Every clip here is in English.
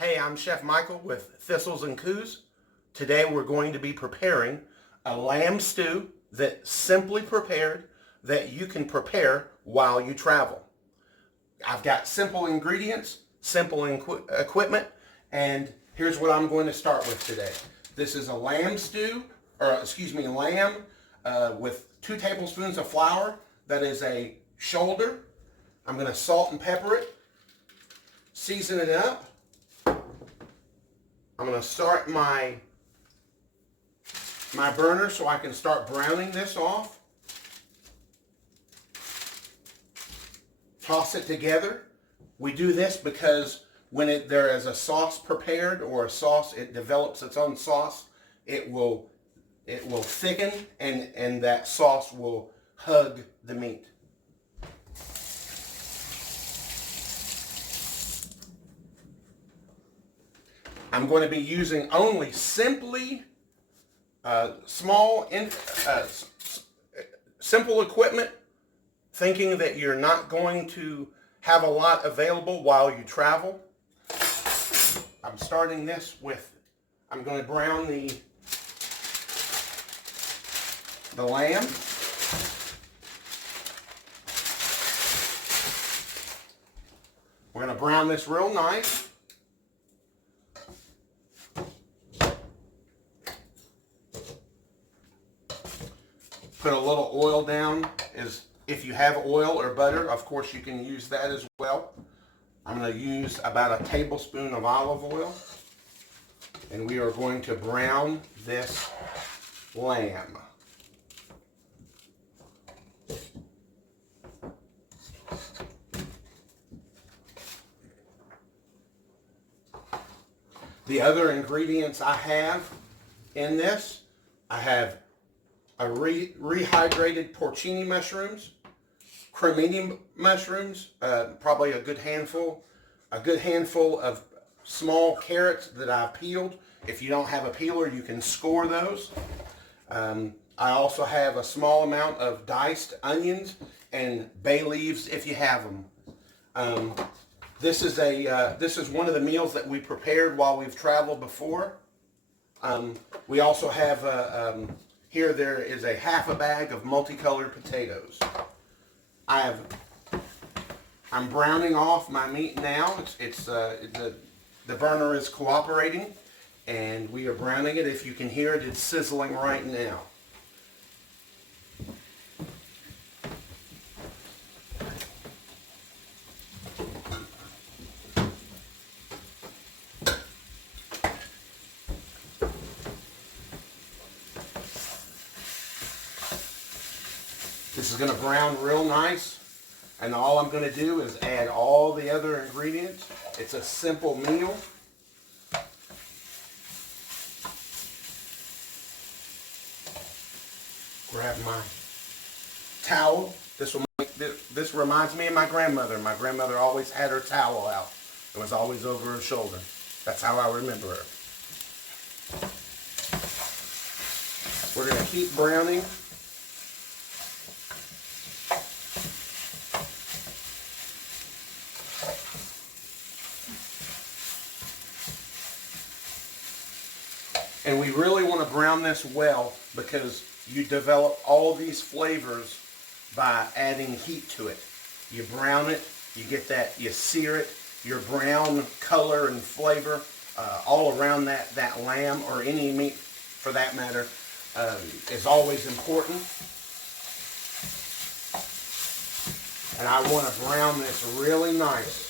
Hey, I'm Chef Michael with Thistles and Coos. Today we're going to be preparing a lamb stew that's simply prepared that you can prepare while you travel. I've got simple ingredients, simple equipment, and here's what I'm going to start with today. This is a lamb stew, lamb with 2 tablespoons of flour. That is a shoulder. I'm going to salt and pepper it, season it up. I'm going to start my burner so I can start browning this off. Toss it together. We do this because when there is a sauce prepared or a sauce, it develops its own sauce. It will thicken and that sauce will hug the meat. I'm going to be using only simply simple equipment, thinking that you're not going to have a lot available while you travel. I'm starting this with, I'm going to brown the lamb. We're going to brown this real nice. Put a little oil down. If you have oil or butter, of course you can use that as well. I'm going to use about a tablespoon of olive oil. And we are going to brown this lamb. The other ingredients I have in this, I have rehydrated porcini mushrooms, cremini mushrooms, probably a good handful of small carrots that I peeled. If you don't have a peeler, you can score those. I also have a small amount of diced onions and bay leaves if you have them. This is one of the meals that we prepared while we've traveled before. We also have here there is a half a bag of multicolored potatoes. I'm browning off my meat now. The burner is cooperating, and we are browning it. If you can hear it, it's sizzling right now. This is going to brown real nice, and all I'm going to do is add all the other ingredients. It's a simple meal. Grab my towel. This reminds me of my grandmother. My grandmother always had her towel out. It was always over her shoulder. That's how I remember her. We're going to keep browning. And we really want to brown this well because you develop all these flavors by adding heat to it. You brown it, you get that, you sear it, your brown color and flavor all around that lamb or any meat for that matter is always important. And I want to brown this really nice.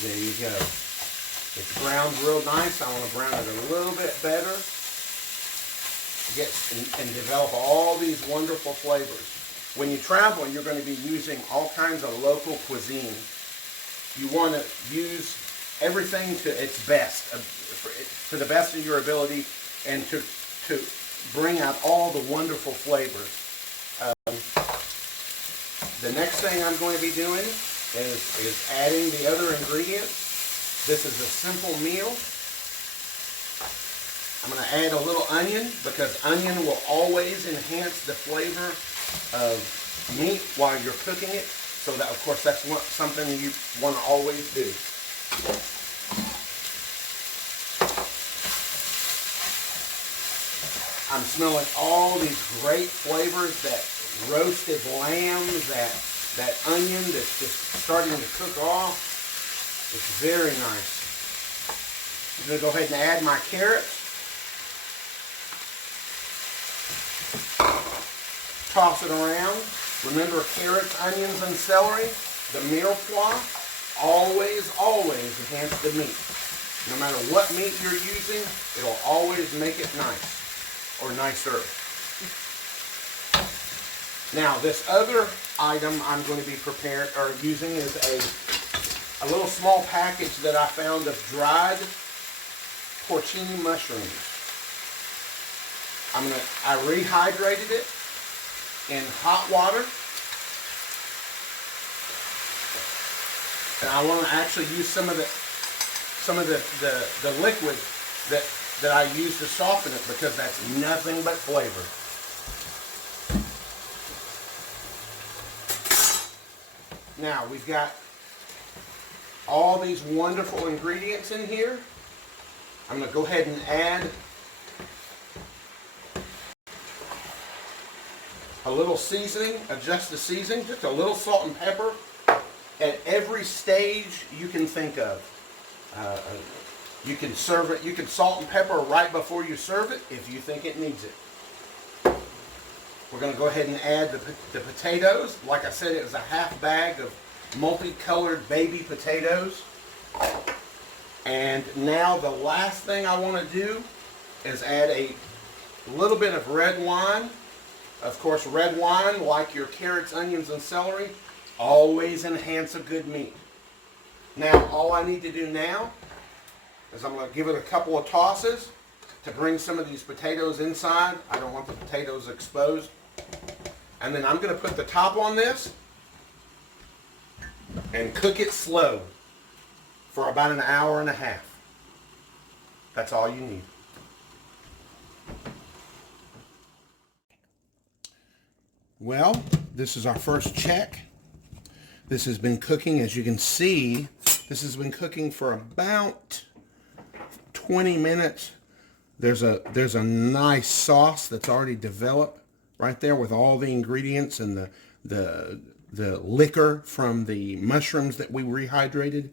There you go. It's browned real nice. I want to brown it a little bit better. Get and develop all these wonderful flavors. When you travel, you're going to be using all kinds of local cuisine. You want to use everything to its best. to the best of your ability and to bring out all the wonderful flavors. The next thing I'm going to be doing is adding the other ingredients. This is a simple meal. I'm going to add a little onion because onion will always enhance the flavor of meat while you're cooking it. So that, of course, that's something you want to always do. I'm smelling all these great flavors, that roasted lamb, that onion that's just starting to cook off. It's very nice. I'm going to go ahead and add my carrots. Toss it around. Remember, carrots, onions, and celery, the mirepoix, always enhance the meat. No matter what meat you're using, it'll always make it nice, or nicer. Now, this other item I'm going to be using is a little small package that I found of dried porcini mushrooms. I rehydrated it in hot water, and I want to actually use some of the liquid that I use to soften it, because that's nothing but flavor. Now we've got all these wonderful ingredients in here. I'm going to go ahead and add a little seasoning, adjust the seasoning, just a little salt and pepper at every stage you can think of. You can serve it, you can salt and pepper right before you serve it if you think it needs it. We're going to go ahead and add the potatoes. Like I said, it was a half bag of multicolored baby potatoes. And now the last thing I want to do is add a little bit of red wine. Of course, red wine, like your carrots, onions, and celery, always enhance a good meat. Now, all I need to do now is I'm going to give it a couple of tosses to bring some of these potatoes inside. I don't want the potatoes exposed. And then I'm going to put the top on this and cook it slow for about an hour and a half. That's all you need. Well, this is our first check. This has been cooking, as you can see, this has been cooking for about 20 minutes. There's a nice sauce that's already developed right there with all the ingredients and the liquor from the mushrooms that we rehydrated.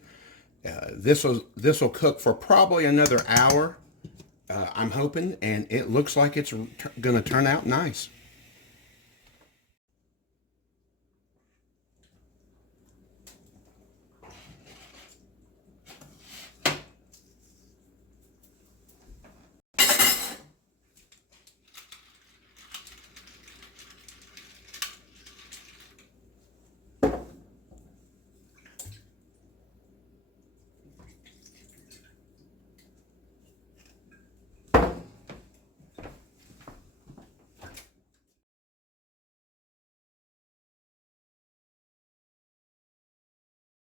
This will cook for probably another hour, I'm hoping, and it looks like it's going to turn out nice.